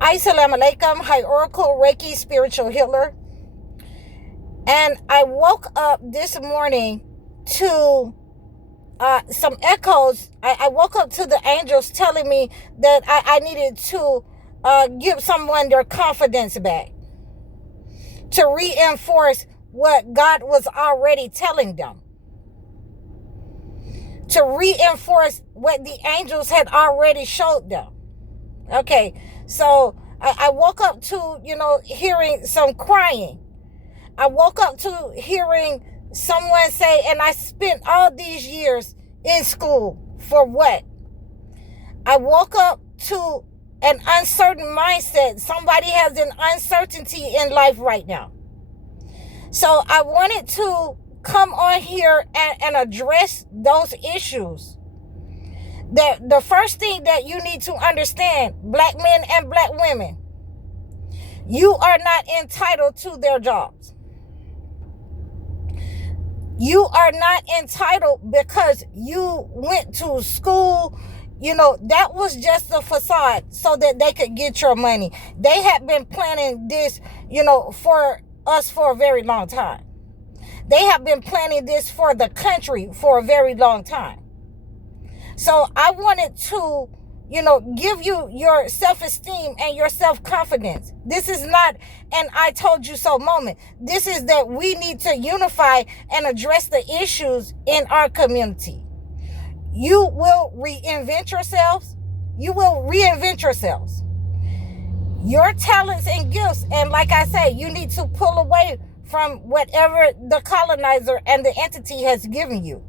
Assalamu alaikum, High Oracle Reiki Spiritual Healer. And I woke up this morning to some echoes. I woke up to the angels telling me that I needed to give someone their confidence back, to reinforce what God was already telling them, to reinforce what the angels had already showed them. Okay, so I woke up to, hearing some crying. I woke up to hearing someone say, and I spent all these years in school for what? I woke up to an uncertain mindset. Somebody has an uncertainty in life right now. So I wanted to come on here and address those issues. The first thing that you need to understand, black men and black women, you are not entitled to their jobs. You are not entitled because you went to school. That was just a facade so that they could get your money. They had been planning this, for us for a very long time. They have been planning this for the country for a very long time. So I wanted to, give you your self-esteem and your self-confidence. This is not an I told you so moment. This is that we need to unify and address the issues in our community. You will reinvent yourselves. You will reinvent yourselves. Your talents and gifts. And like I say, you need to pull away from whatever the colonizer and the entity has given you.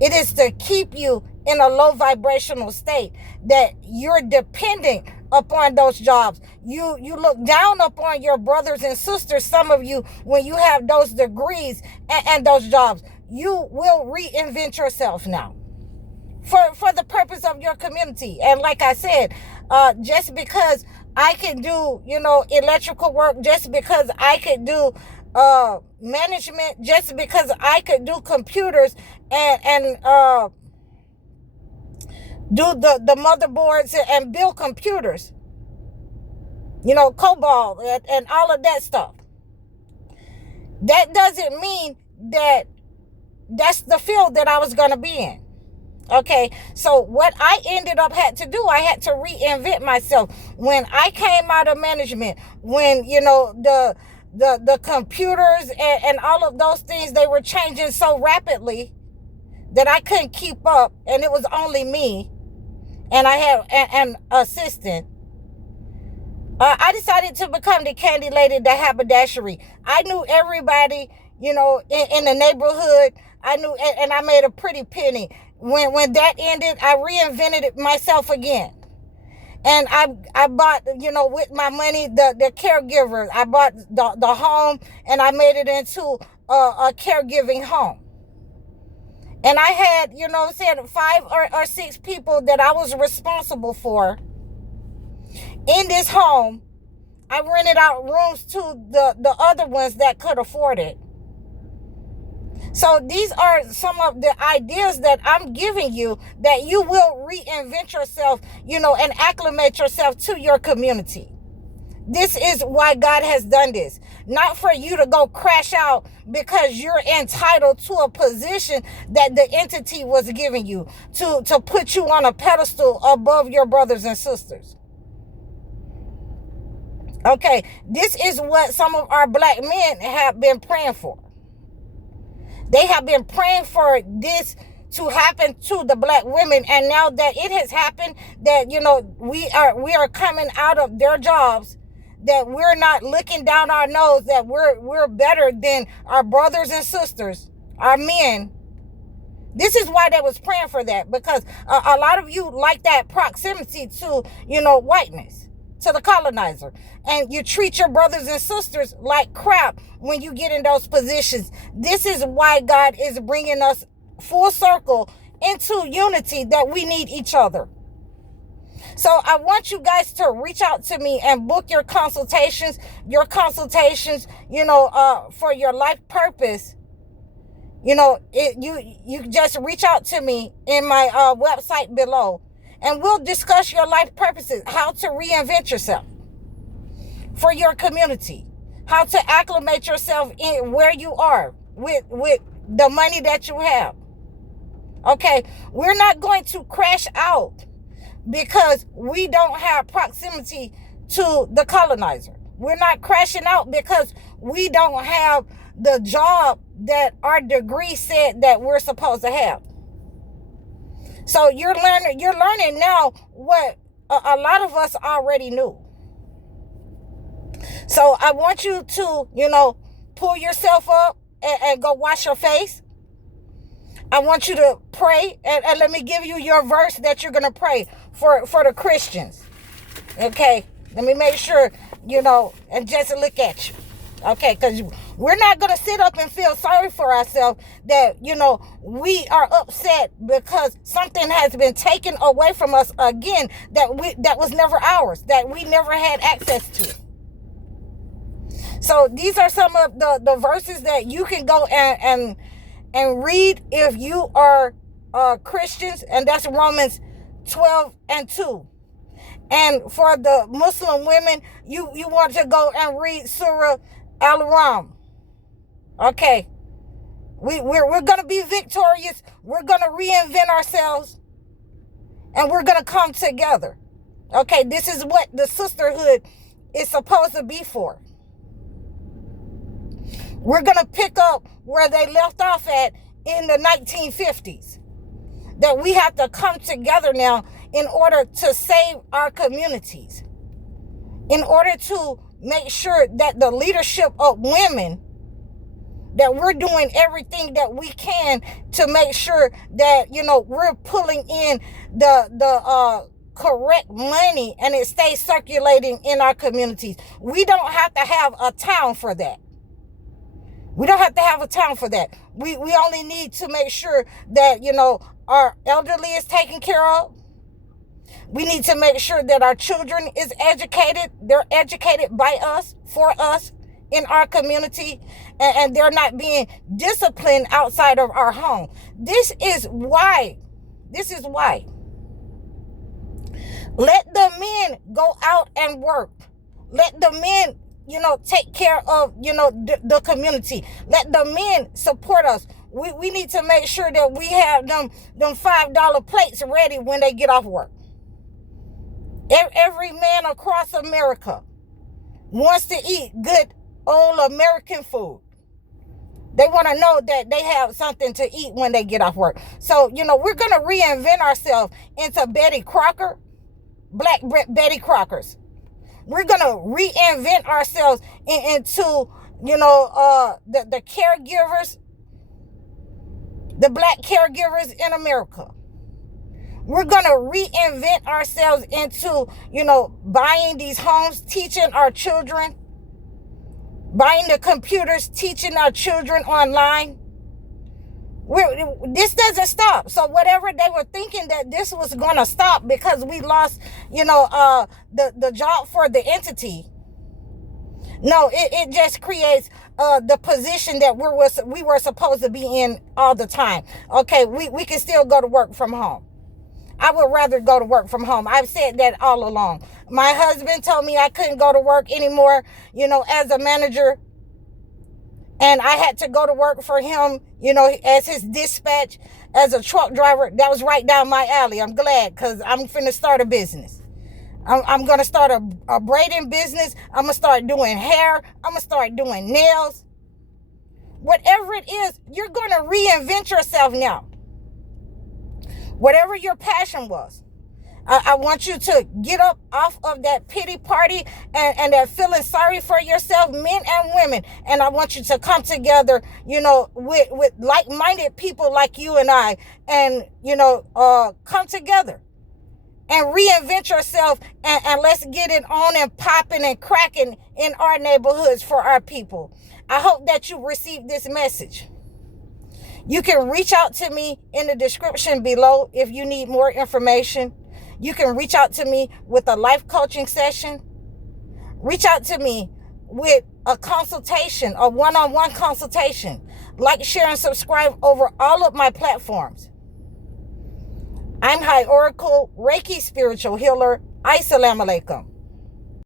It is to keep you in a low vibrational state, that you're dependent upon those jobs. You look down upon your brothers and sisters, some of you, when you have those degrees and those jobs. You will reinvent yourself now for the purpose of your community. And like I said, just because I can do, electrical work, just because I could do management, just because I could do computers and do the motherboards and build computers, COBOL and all of that stuff. That doesn't mean that that's the field that I was going to be in. Okay, so what I ended up had to do, I had to reinvent myself. When I came out of management, when, the computers and all of those things, they were changing so rapidly that I couldn't keep up, and it was only me, and I had an assistant. I decided to become the candy lady, the haberdashery. I knew everybody, in the neighborhood. I knew, and I made a pretty penny. When that ended, I reinvented it myself again. And I bought, with my money, the caregivers. I bought the home, and I made it into a caregiving home. And I had, 5 or 6 people that I was responsible for in this home. I rented out rooms to the other ones that could afford it. So these are some of the ideas that I'm giving you, that you will reinvent yourself, and acclimate yourself to your community. This is why God has done this. Not for you to go crash out because you're entitled to a position that the entity was giving you, to put you on a pedestal above your brothers and sisters. Okay, this is what some of our black men have been praying for. They have been praying for this to happen to the black women, and now that it has happened, that we are coming out of their jobs, that we're not looking down our nose, that we're better than our brothers and sisters, our men. This is why they was praying for that, because a lot of you like that proximity to whiteness, to the colonizer, and you treat your brothers and sisters like crap when you get in those positions. This is why God is bringing us full circle into unity, that we need each other. So I want you guys to reach out to me and book your consultations, for your life purpose. You just reach out to me in my website below, and we'll discuss your life purposes, how to reinvent yourself for your community, how to acclimate yourself in where you are with the money that you have. Okay, we're not going to crash out because we don't have proximity to the colonizer. We're not crashing out because we don't have the job that our degree said that we're supposed to have. So you're learning now what a lot of us already knew. So I want you to, pull yourself up and go wash your face. I want you to pray, and let me give you your verse that you're going to pray for the Christians. Okay, let me make sure, and just look at you. Okay, because we're not going to sit up and feel sorry for ourselves that, we are upset because something has been taken away from us again that was never ours, that we never had access to. So these are some of the verses that you can go and read if you are Christians, and that's Romans 12:2. And for the Muslim women, you want to go and read Surah Al-Ram. Okay, we're going to be victorious. We're going to reinvent ourselves, and we're going to come together. Okay, this is what the sisterhood is supposed to be for. We're going to pick up where they left off at in the 1950s. That we have to come together now in order to save our communities. In order to make sure that the leadership of women, that we're doing everything that we can to make sure that, we're pulling in the correct money and it stays circulating in our communities. We don't have to have a town for that. We don't have to have a town for that. We only need to make sure that, our elderly is taken care of. We need to make sure that our children is educated. They're educated by us, for us, in our community, and they're not being disciplined outside of our home. This is why. Let the men go out and work. Let the men take care of, the community. Let the men support us. We need to make sure that we have them $5 plates ready when they get off work. Every man across America wants to eat good old American food. They want to know that they have something to eat when they get off work. So, we're going to reinvent ourselves into Betty Crocker, Black Betty Crockers. We're going to reinvent ourselves into, the caregivers, the Black caregivers in America. We're going to reinvent ourselves into, buying these homes, teaching our children, buying the computers, teaching our children online. This doesn't stop. So whatever they were thinking that this was going to stop because we lost, the job for the entity. No, it just creates the position that we were supposed to be in all the time. Okay, we can still go to work from home. I would rather go to work from home. I've said that all along. My husband told me I couldn't go to work anymore, as a manager. And I had to go to work for him, as his dispatch, as a truck driver. That was right down my alley. I'm glad, because I'm finna start a business. I'm going to start a braiding business. I'm going to start doing hair. I'm going to start doing nails. Whatever it is, you're going to reinvent yourself now. Whatever your passion was. I want you to get up off of that pity party and that feeling sorry for yourself, men and women. And I want you to come together, with like-minded people like you and I, and, come together and reinvent yourself, and let's get it on and popping and cracking in our neighborhoods for our people. I hope that you received this message. You can reach out to me in the description below if you need more information. You can reach out to me with a life coaching session. Reach out to me with a consultation, a one-on-one consultation. Like, share, and subscribe over all of my platforms. I'm High Oracle, Reiki Spiritual Healer. Assalamu alaikum.